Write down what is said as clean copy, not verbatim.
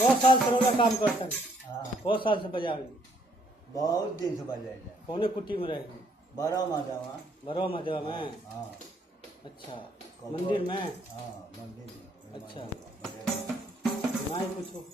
बहुत साल से रोगा काम करता है। हाँ बहुत साल से बजा रहे। बहुत दिन से बजाए कौने कुटी में रहे? बड़ा माधवा। बरवा मधवा में। हाँ अच्छा, मंदिर में। हाँ मंदिर में। अच्छा, मैं पूछो।